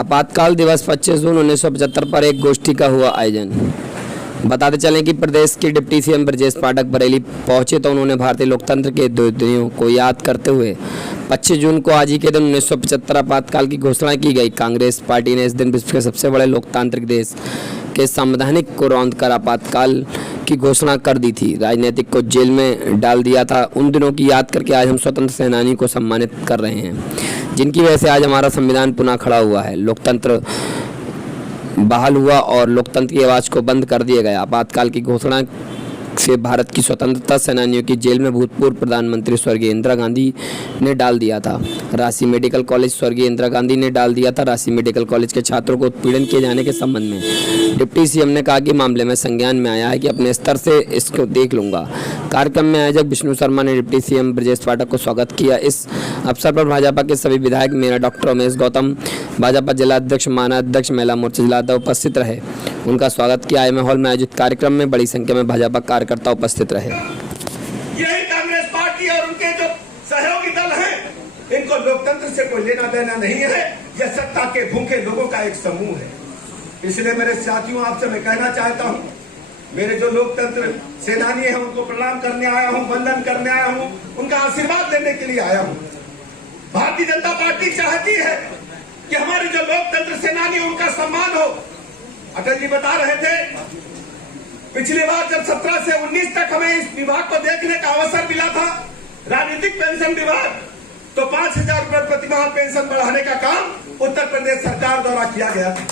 आपातकाल दिवस 25 जून 1975 पर एक गोष्ठी का हुआ आयोजन। बताते चलें कि प्रदेश के डिप्टी सीएम ब्रजेश पाठक बरेली पहुंचे तो उन्होंने भारतीय लोकतंत्र के द्योतकों को याद करते हुए 25 जून को आज ही के दिन 1975 आपातकाल की घोषणा की गई। कांग्रेस पार्टी ने इस दिन विश्व के सबसे बड़े लोकतांत्रिक देश के संवैधानिक को रौंद कर आपातकाल की घोषणा कर दी थी। राजनीतिक को जेल में डाल दिया था। उन दिनों की याद करके आज हम स्वतंत्र सेनानी को सम्मानित कर रहे हैं, जिनकी वजह से आज हमारा संविधान पुनः खड़ा हुआ है, लोकतंत्र बहाल हुआ और लोकतंत्र की आवाज़ को बंद कर दिया गया। आपातकाल की घोषणा से भारत की स्वतंत्रता सेनानियों की जेल में भूतपूर्व प्रधानमंत्री स्वर्गीय इंदिरा गांधी ने डाल दिया था। रांची मेडिकल कॉलेज स्वर्गीय इंदिरा गांधी ने डाल दिया था। रांची मेडिकल कॉलेज के छात्रों को उत्पीड़न किए जाने के संबंध में डिप्टी सीएम ने कहा कि मामले में संज्ञान में आया है कि अपने स्तर से इसको देख लूंगा। कार्यक्रम में आयोजक विष्णु शर्मा ने डिप्टी सीएम ब्रजेश पाठक को स्वागत किया। इस अवसर पर भाजपा के सभी विधायक मेरा डॉक्टर उमेश गौतम, भाजपा जिला अध्यक्ष, माना अध्यक्ष, महिला मोर्चा जिलाध्यक्ष उपस्थित रहे। उनका स्वागत किया। आई हॉल में आयोजित कार्यक्रम में बड़ी संख्या में भाजपा कार्यकर्ता उपस्थित रहे। यही कांग्रेस पार्टी और उनके जो सहयोगी दल हैं, इनको लोकतंत्र से कोई लेना देना नहीं है। यह सत्ता के भूखे लोगों का एक समूह है। इसलिए मेरे साथियों, आपसे मैं कहना चाहता हूं, मेरे जो लोकतंत्र सेनानी हैं उनको प्रणाम करने आया हूं, वंदन करने आया हूं, उनका आशीर्वाद लेने के लिए आया हूं। भारतीय जनता पार्टी चाहती है कि हमारे जो लोकतंत्र सेनानी उनका सम्मान हो। अटल जी बता रहे थे, पिछली बार जब 17 से 19 तक हमें इस विभाग को देखने का अवसर मिला था, राजनीतिक पेंशन विभाग, तो 5,000 रुपए प्रतिमाह पेंशन बढ़ाने का काम उत्तर प्रदेश सरकार द्वारा किया गया था।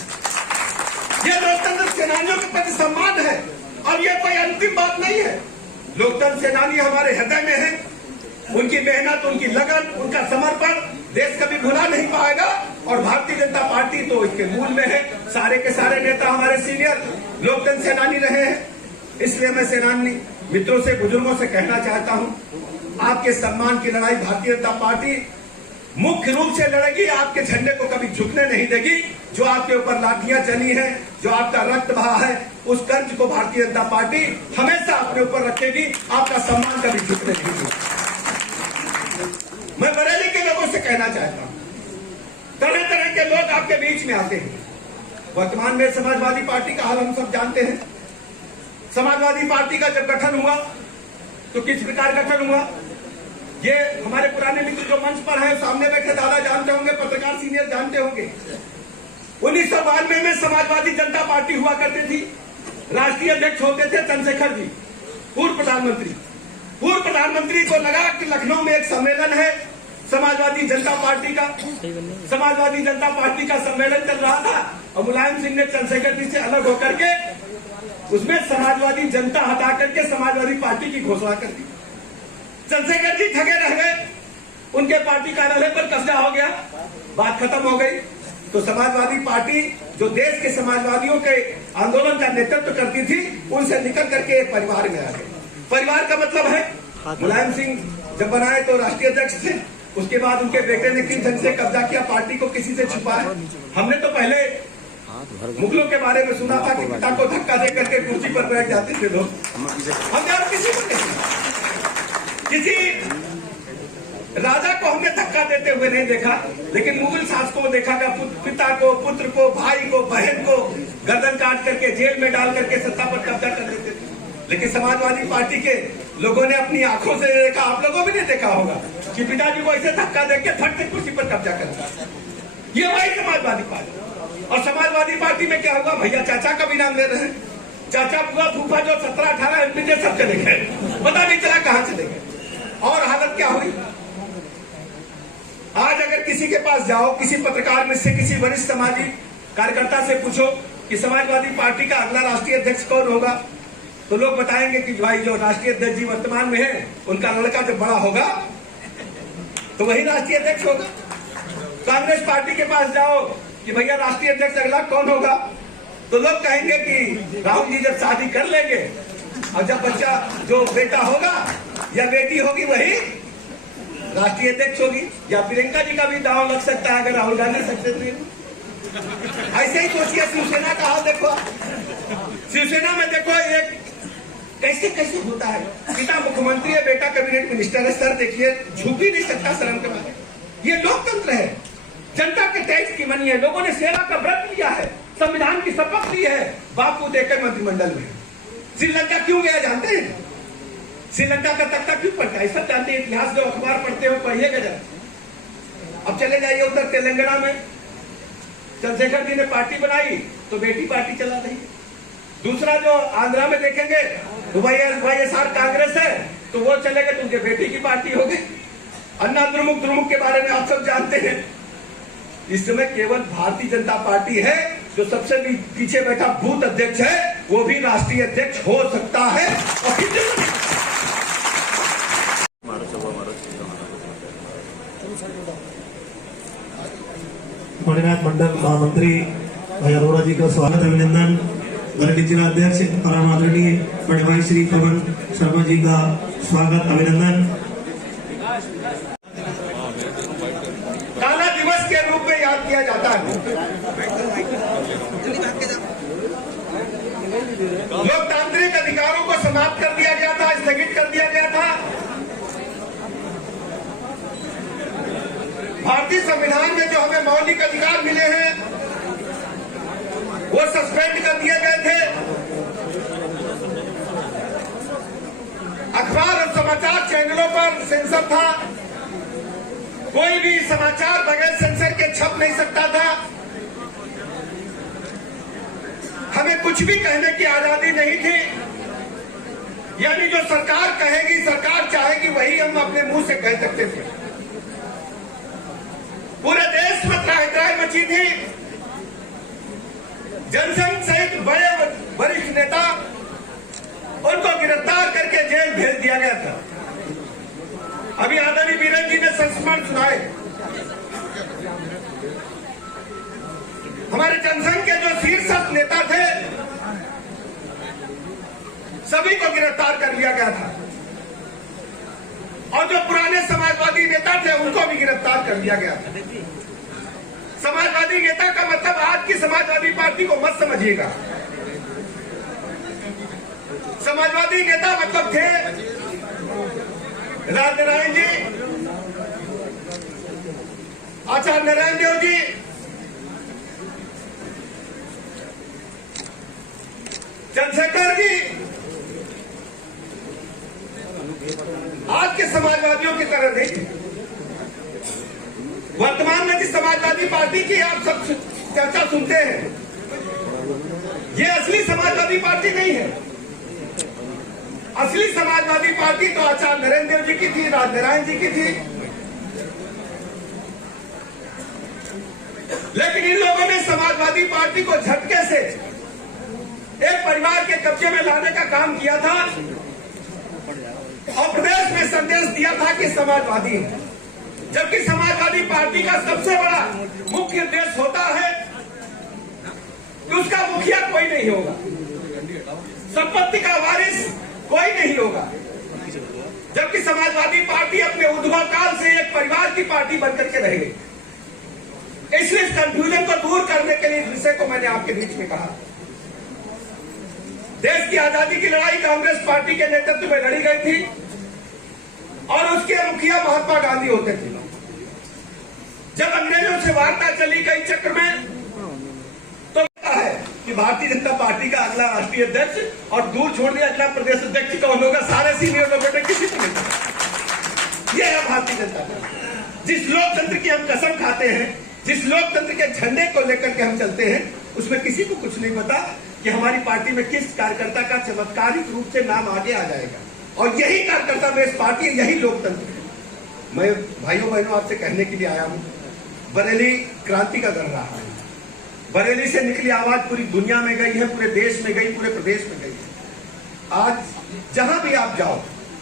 यह लोकतंत्र सेनानियों के प्रति सम्मान है और यह कोई अंतिम बात नहीं है। लोकतंत्र सेनानी हमारे हृदय में है। उनकी मेहनत, उनकी लगन, उनका समर्पण देश कभी भुला नहीं पाएगा और भारतीय जनता पार्टी तो इसके मूल में है। सारे के सारे नेता हमारे सीनियर लोकतंत्र सेनानी रहे हैं। इसलिए मैं सेनानी मित्रों से, बुजुर्गों से कहना चाहता हूं, आपके सम्मान की लड़ाई भारतीय जनता पार्टी मुख्य रूप से लड़ेगी। आपके झंडे को कभी झुकने नहीं देगी। जो आपके ऊपर लाठियां चली हैं, जो आपका रक्त बहा है, उस कर्ज को भारतीय जनता पार्टी हमेशा अपने ऊपर रखेगी। आपका सम्मान कभी झुकने नहीं देगी। मैं बरेली के लोगों से कहना चाहता हूं, तरह तरह के लोग आपके बीच में आते हैं। वर्तमान में समाजवादी पार्टी का हाल हम सब जानते हैं। समाजवादी पार्टी का जब गठन हुआ तो किस प्रकार गठन हुआ, ये हमारे पुराने मित्र जो मंच पर हैं, सामने बैठे दादा जानते होंगे, पत्रकार सीनियर जानते होंगे। 1992 में समाजवादी जनता पार्टी हुआ करती थी। राष्ट्रीय अध्यक्ष होते थे चंद्रशेखर जी, पूर्व प्रधानमंत्री। पूर्व प्रधानमंत्री को लगा कि लखनऊ में एक सम्मेलन है समाजवादी जनता पार्टी का। समाजवादी जनता पार्टी का सम्मेलन चल रहा था और मुलायम सिंह ने चंद्रशेखर जी से अलग होकर के उसमें समाजवादी जनता हटा करके समाजवादी पार्टी की घोषणा कर दी। चंद्रशेखर जी ठगे रह गए, उनके पार्टी कार्यालय पर कब्जा हो गया, बात खत्म हो गई। तो समाजवादी पार्टी जो देश के समाजवादियों के आंदोलन का नेतृत्व करती थी, उनसे निकल करके एक परिवार में आ गए। परिवार का मतलब है, मुलायम सिंह जब बनाए तो राष्ट्रीय अध्यक्ष थे, उसके बाद उनके बेटे ने किस ढंग से कब्जा किया, पार्टी को किसी से छुपाया। हमने तो पहले मुगलों के बारे में सुना था कि पिता को धक्का दे करके कुर्सी पर बैठ जाते थे लोग। हमने और किसी को नहीं, किसी राजा को हमने धक्का देते हुए नहीं देखा, लेकिन मुगल शासकों को देखा गया, पिता को, पुत्र को, भाई को, बहन को गर्दन काट करके जेल में डाल करके सत्ता पर कब्जा कर लेते थे। लेकिन समाजवादी पार्टी के लोगों ने अपनी आंखों से देखा, आप लोगों भी नहीं देखा होगा कि पिताजी को ऐसे धक्का देके फट से कुर्सी पर कब्जा करता। ये वही समाजवादी पार्टी। और समाजवादी पार्टी में क्या हुआ, भैया चाचा का भी नाम ले रहे हैं। चाचा, बुआ, फूफा जो 17-18 एमपी थे, सब चले गए, पता नहीं चला कहां चले गए। और हालत क्या हुई, आज अगर किसी के पास जाओ, किसी पत्रकार में से, किसी वरिष्ठ सामाजिक कार्यकर्ता से पूछो कि समाजवादी पार्टी का अगला राष्ट्रीय अध्यक्ष कौन होगा, तो लोग बताएंगे कि भाई जो राष्ट्रीय अध्यक्ष जी वर्तमान में है, उनका लड़का जब बड़ा होगा तो वही राष्ट्रीय अध्यक्ष होगा। कांग्रेस पार्टी के पास जाओ कि भैया राष्ट्रीय अध्यक्ष अगला कौन होगा, तो लोग कहेंगे कि राहुल जी जब शादी कर लेंगे और जब बच्चा जो बेटा होगा या बेटी होगी वही राष्ट्रीय अध्यक्ष होगी। या प्रियंका जी का भी दांव लग सकता है अगर राहुल गांधी सक्सेसफुल। ऐसे ही सोचिए शिवसेना का हाल देखो। शिवसेना में देखो एक कैसे कैसे होता है, पिता मुख्यमंत्री है, बेटा कैबिनेट मिनिस्टर है, सर देखिए झुक ही नहीं सकता शर्म के मारे। ये लोकतंत्र है। जनता के टैक्स की मनी है। लोगों ने सेवा का व्रत लिया है, संविधान की शपथ ली है, बापू देकर मंत्रिमंडल में। श्रीलंका क्यों गया जानते हैं? श्रीलंका का तख्ता क्यों पड़ता है? सब जानते हैं, इतिहास जो अखबार पढ़ते हो पढ़िएगा जरा। अब चले जाइए उधर तेलंगाना में, चंद्रशेखर जी ने पार्टी बनाई तो बेटी पार्टी चला रही है। दूसरा जो आंध्रा में देखेंगे तो YSR कांग्रेस है, तो वो चले गए तो उनके बेटी की पार्टी हो गई। अन्ना द्रमुक के बारे में आप सब जानते हैं। इस समय केवल भारतीय जनता पार्टी है जो सबसे पीछे बैठा बूथ अध्यक्ष है, वो भी राष्ट्रीय अध्यक्ष हो सकता है। मणिनाथ मंडल महामंत्री भाई अरोड़ा जी का स्वागत अभिनंदन। बरेली जिला अध्यक्ष परम आदरणीय बड़े भाई श्री पवन शर्मा जी का स्वागत अभिनंदन। काला दिवस के रूप में याद किया जाता है। लोकतांत्रिक अधिकारों को समाप्त कर दिया गया था, स्थगित कर दिया गया था। भारतीय संविधान में जो हमें मौलिक अधिकार मिले हैं वो सस्पेंड कर दिए गए थे। अखबार और समाचार चैनलों पर सेंसर था, कोई भी समाचार बगैर सेंसर के छप नहीं सकता था। हमें कुछ भी कहने की आजादी नहीं थी, यानी जो सरकार कहेगी, सरकार चाहेगी, वही हम अपने मुंह से कह सकते थे। पूरे देश में त्राही मची थी। जनसंघ सहित बड़े वरिष्ठ नेता, उनको गिरफ्तार करके जेल भेज दिया गया था। अभी आदरणीय बीरन जी ने संस्मरण सुनाए। हमारे जनसंघ के जो शीर्षस्थ नेता थे सभी को गिरफ्तार कर लिया गया था, और जो पुराने समाजवादी नेता थे उनको भी गिरफ्तार कर लिया गया था। समाजवादी नेता का मतलब आज की समाजवादी पार्टी को मत समझिएगा। समाजवादी नेता मतलब थे राजनारायण जी, आचार्य नारायण देव जी, चंद्रशेखर जी। आज के समाजवादियों की तरह नहीं। वर्तमान में जिस समाजवादी पार्टी की आप सब चर्चा सुनते हैं, ये असली समाजवादी पार्टी नहीं है। असली समाजवादी पार्टी तो आचार्य नरेंद्र देव जी की थी, राजनारायण जी की थी। लेकिन इन लोगों ने समाजवादी पार्टी को झटके से एक परिवार के कब्जे में लाने का काम किया था और प्रदेश में संदेश दिया था कि समाजवादी है, जबकि समाजवादी पार्टी का सबसे बड़ा मुख्य उद्देश्य होता है कि उसका मुखिया कोई नहीं होगा, संपत्ति का वारिस कोई नहीं होगा। जबकि समाजवादी पार्टी अपने उद्भव काल से एक परिवार की पार्टी बनकर के रह गई। इसलिए इस कंफ्यूजन को दूर करने के लिए इस विषय को मैंने आपके बीच में कहा। देश की आजादी की लड़ाई कांग्रेस पार्टी के नेतृत्व में लड़ी गई थी और उसके मुखिया महात्मा गांधी होते थे। जब अंग्रेजों से वार्ता चली कई चक्र में, तो है कि भारतीय जनता पार्टी का अगला राष्ट्रीय अध्यक्ष और दूर छोड़ दिया अगला प्रदेश अध्यक्ष कौन होगा, सारे सीनियर लोगों ने किसी को नहीं पता। यह है भारतीय जनता पार्टी। जिस लोकतंत्र की हम कसम खाते हैं, जिस लोकतंत्र के झंडे को लेकर के हम चलते हैं, उसमें किसी को कुछ नहीं पता कि हमारी पार्टी में किस कार्यकर्ता का चमत्कारिक रूप से नाम आगे आ जाएगा। और यही कार्यकर्ता बेस पार्टी है, यही लोकतंत्र है। मैं भाइयों बहनों आपसे कहने के लिए आया हूं, बरेली क्रांति का कर रहा है। बरेली से निकली आवाज पूरी दुनिया में गई है, पूरे देश में गई, पूरे प्रदेश में गई है। आज जहां भी आप जाओ,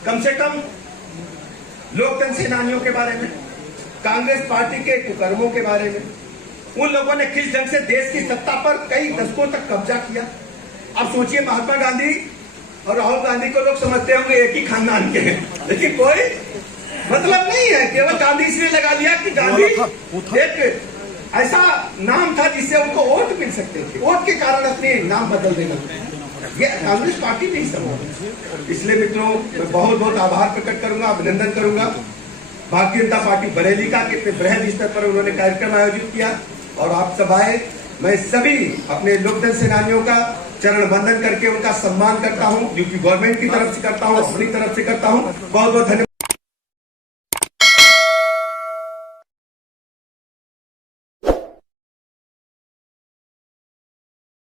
कम से कम लोकतंत्र सेनानियों के बारे में, कांग्रेस पार्टी के कुकर्मों के बारे में, उन लोगों ने किस ढंग से देश की सत्ता पर कई दशकों तक कब्जा किया। अब सोचिए, महात्मा गांधी और राहुल गांधी को लोग समझते होंगे एक ही खानदान के हैं, लेकिन कोई मतलब नहीं है। केवल गांधी इसलिए लगा लिया कि गांधी एक ऐसा नाम था जिससे उनको वोट मिल सकते थे, वोट के कारण अपने नाम बदल देना। ये कांग्रेस पार्टी नहीं समझ। इसलिए मित्रों, मैं बहुत बहुत आभार प्रकट करूंगा, अभिनंदन करूंगा भारतीय जनता पार्टी बरेली का कितने बृहद स्तर पर उन्होंने कार्यक्रम आयोजित किया और आप सब आए। मैं सभी अपने लोकदल सेनानियों का चरण वंदन करके उनका सम्मान करता हूं, यूपी गवर्नमेंट की तरफ से करता हूं, अपनी तरफ से करता हूं। बहुत बहुत धन्यवाद।